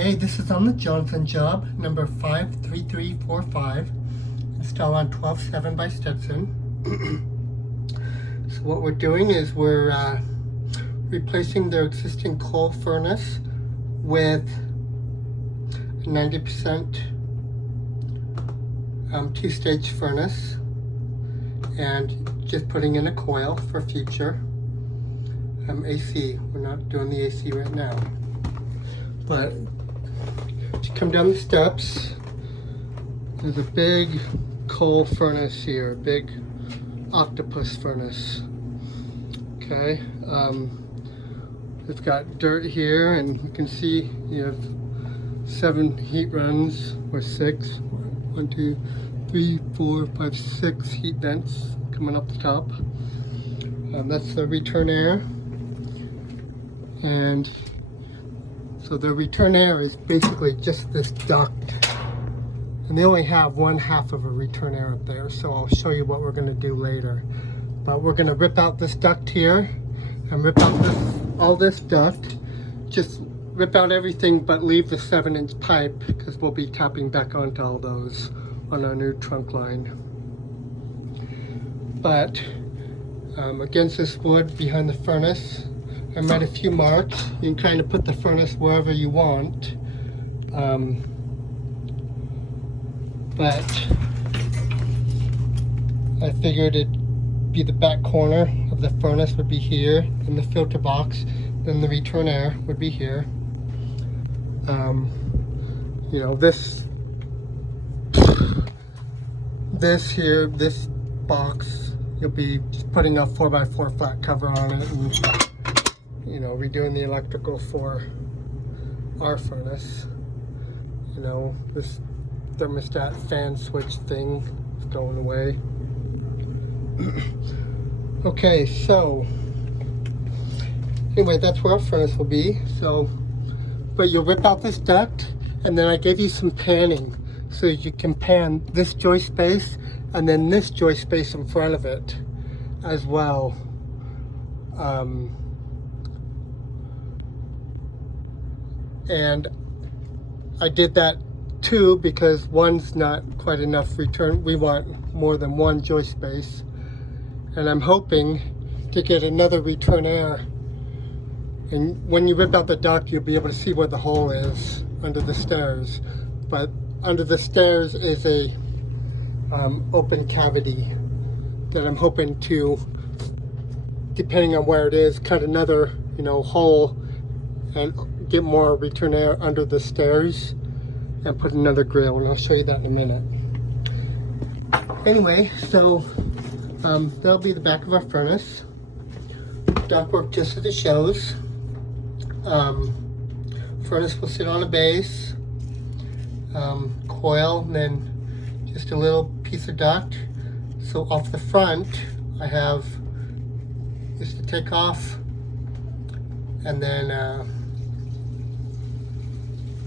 Okay, this is on the Johnson job, number 53345, installed on 12.7 by Stetson. So what we're doing is we're replacing their existing coal furnace with a 90% two-stage furnace, and just putting in a coil for future AC. We're not doing the AC right now. But to come down the steps, there's a big coal furnace here, a big octopus furnace. Okay, it's got dirt here, and you can see you have 7 heat runs, or 6. 1, 2, 3, 4, 5, 6 heat vents coming up the top. That's the return air, and so the return air is basically just this duct, and they only have 1/2 of a return air up there, so I'll show you what we're going to do later. But we're going to rip out this duct here and rip out all this duct. Just rip out everything but leave the 7-inch pipe, because we'll be tapping back onto all those on our new trunk line. But against this wood behind the furnace, I made a few marks. You can kind of put the furnace wherever you want. But I figured it'd be the back corner of the furnace would be here, and the filter box, then the return air would be here. You know, this here, this box, you'll be just putting a 4x4 flat cover on it, and you know, redoing the electrical for our furnace. You know, this thermostat fan switch thing is going away. Okay, so anyway, that's where our furnace will be. So, but you'll rip out this duct, and then I gave you some panning so you can pan this joist space and then this joist space in front of it as well. And I did that too because one's not quite enough return. We want more than one joist space, and I'm hoping to get another return air. And when you rip out the duct, you'll be able to see where the hole is under the stairs. But under the stairs is a open cavity that I'm hoping to, depending on where it is, cut another, you know, hole and get more return air under the stairs and put another grill, and I'll show you that in a minute. Anyway, so that'll be the back of our furnace. Ductwork just as it shows. Furnace will sit on a base, coil, and then just a little piece of duct. So off the front, I have this to take off, and then a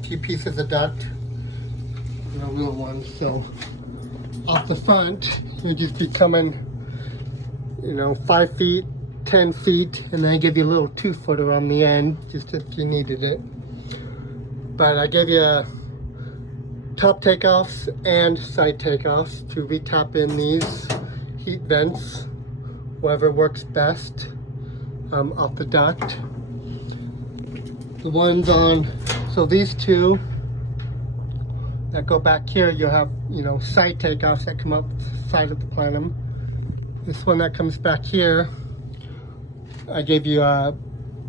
few pieces of duct, no real ones. So off the front, you'll just be coming, you know, 5 feet, 10 feet, and then I give you a little 2-footer on the end, just if you needed it. But I gave you top takeoffs and side takeoffs to retap in these heat vents, whatever works best, off the duct. The ones on, so these two that go back here, you'll have, you know, side takeoffs that come up the side of the plenum. This one that comes back here, I gave you a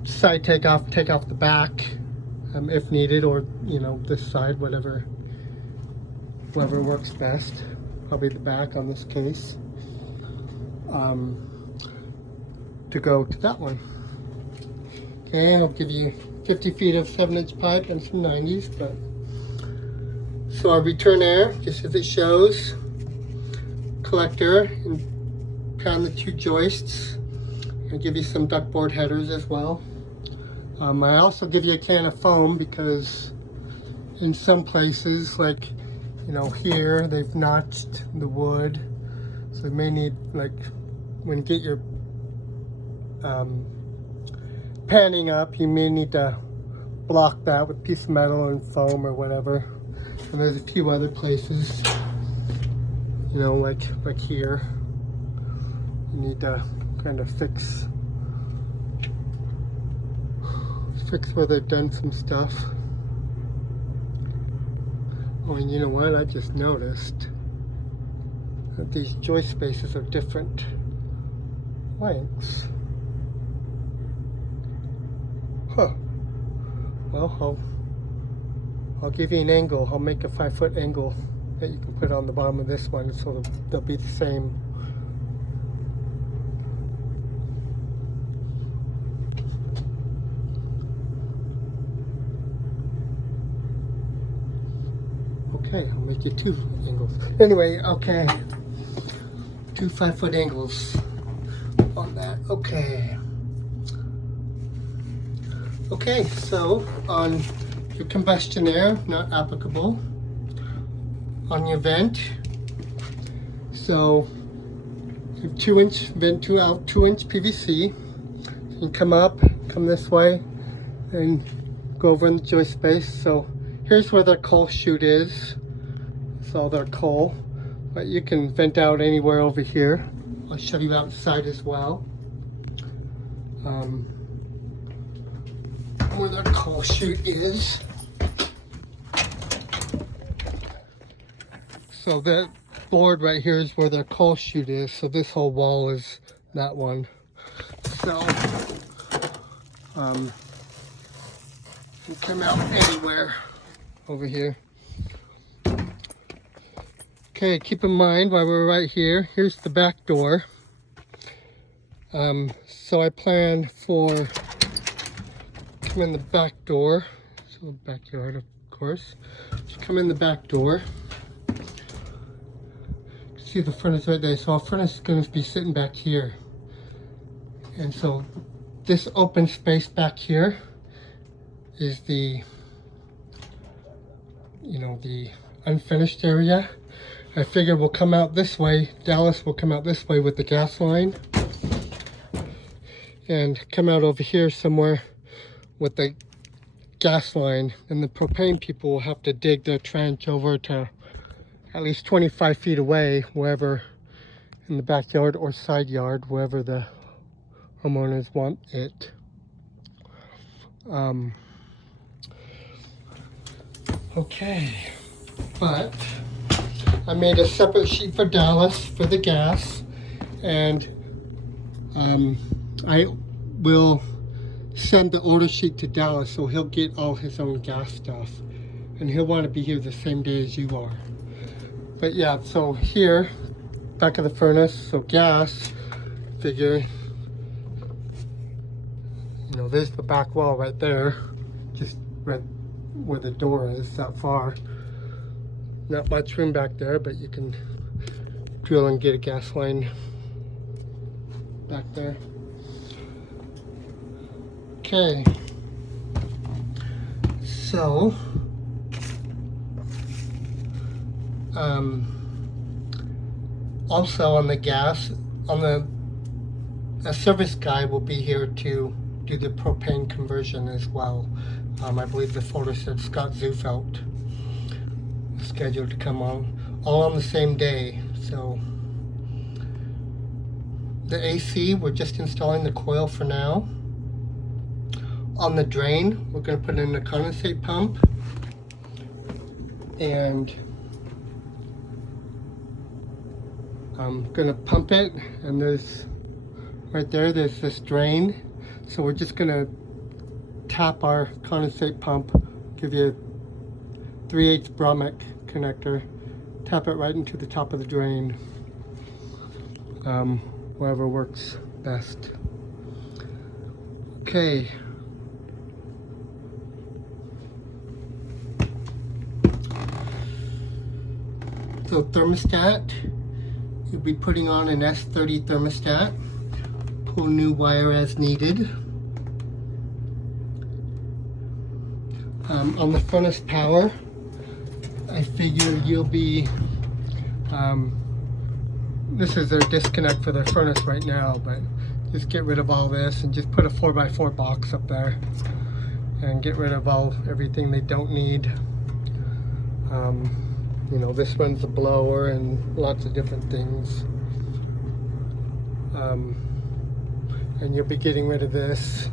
side takeoff, take off the back if needed, or, you know, this side, whatever works best. Probably the back on this case, to go to that one. Okay, I'll give you 50 feet of 7-inch pipe and some 90s. But so our return air, just as it shows, collector, and pound the 2 joists. I'll give you some ductboard headers as well. I also give you a can of foam because in some places, like, you know, here they've notched the wood, so you may need, like, when you get your panning up, you may need to block that with a piece of metal and foam or whatever. And there's a few other places, you know, like here. You need to kind of fix where they've done some stuff. Oh, and you know what? I just noticed that these joist spaces are different lengths. Huh. Well, I'll give you an angle. I'll make a 5-foot angle that you can put on the bottom of this one, so they'll be the same. Okay, I'll make you 2 angles. Anyway, okay. 2 5-foot angles on that. Okay. Okay, so on your combustion air, not applicable. On your vent, so you have 2-inch vent, 2-inch PVC. You can come this way, and go over in the joist space. So here's where their coal chute is. It's all their coal, but you can vent out anywhere over here. I'll show you outside as well. Where their coal chute is. So that board right here is where their coal chute is. So this whole wall is that one. So you come out anywhere over here. Okay, keep in mind while we're right here, here's the back door. So I plan for come in the back door. So backyard, of course. You come in the back door. See the furnace right there. So our furnace is going to be sitting back here. And so this open space back here is the, you know, the unfinished area. I figure we'll come out this way. Dallas will come out this way with the gas line. And come out over here somewhere with the gas line. And the propane people will have to dig their trench over to at least 25 feet away, wherever in the backyard or side yard, wherever the homeowners want it. Okay, but I made a separate sheet for Dallas for the gas, and I will send the order sheet to Dallas so he'll get all his own gas stuff, and he'll want to be here the same day as you are. But yeah, so here, back of the furnace, so gas, figure, you know, there's the back wall right there, just right where the door is, that far. Not much room back there, but you can drill and get a gas line back there. Okay, so also on the gas, a service guy will be here to do the propane conversion as well. I believe the photo said Scott Zufelt is scheduled to come on, all on the same day. So the AC, we're just installing the coil for now. On the drain, we're going to put in a condensate pump, and I'm going to pump it, and there's right there's this drain. So we're just going to tap our condensate pump, give you a 3/8 Bromic connector, tap it right into the top of the drain, wherever works best. Okay. So thermostat, you'll be putting on an S30 thermostat. Pull new wire as needed. On the furnace power, I figure you'll be, this is their disconnect for their furnace right now, but just get rid of all this and just put a 4x4 box up there. and get rid of everything they don't need. You know, this one's a blower and lots of different things. And you'll be getting rid of this.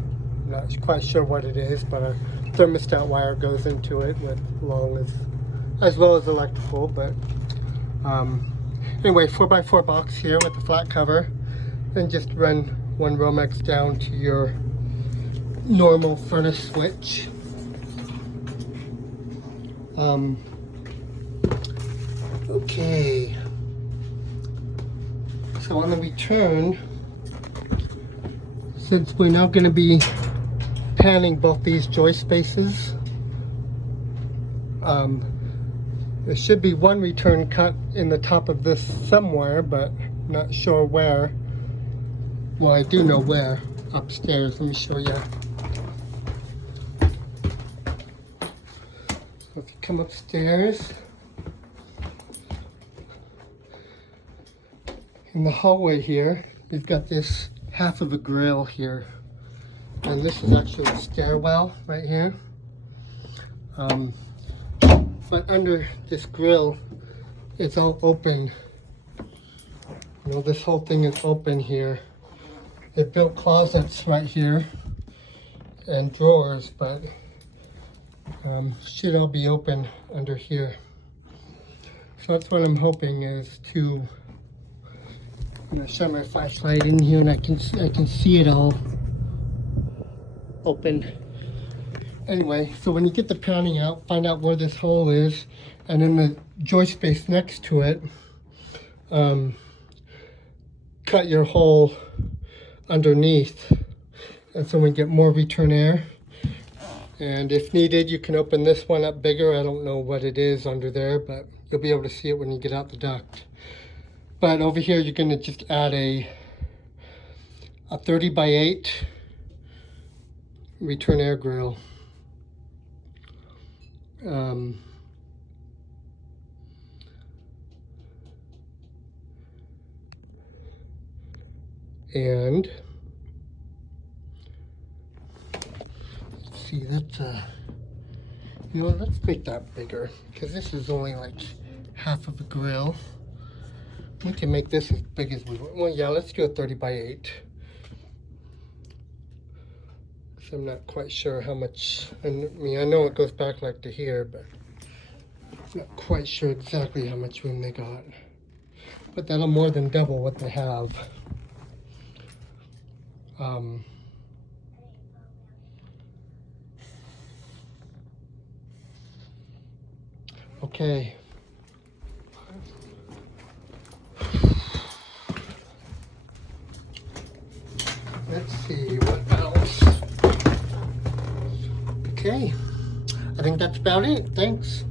I'm not quite sure what it is, but a thermostat wire goes into it with as well as electrical. But anyway, 4x4 box here with the flat cover, and just run one Romex down to your normal furnace switch. Okay, so on the return, since we're now going to be panning both these joist spaces, there should be one return cut in the top of this somewhere, but not sure where. Well, I do know where. Upstairs, let me show you. So if you come upstairs, in the hallway here, we've got this half of a grill here, and this is actually a stairwell right here. But under this grill, it's all open. You know, this whole thing is open here. They built closets right here and drawers, but should all be open under here. So that's what I'm hoping is to, I'm gonna shine my flashlight in here, and I can see it all open. Anyway, so when you get the panning out, find out where this hole is, and in the joist space next to it, cut your hole underneath, and so we get more return air. And if needed, you can open this one up bigger. I don't know what it is under there, but you'll be able to see it when you get out the duct. But over here, you're gonna just add a 30x8 return air grill. And let's see, that's you know, let's make that bigger, because this is only like half of a grill. We can make this as big as we want. Well, yeah, let's do a 30x8. So I'm not quite sure how much, I mean, I know it goes back like to here, but I'm not quite sure exactly how much room they got. But that'll more than double what they have. Okay. Let's see, what else? Okay, I think that's about it. Thanks.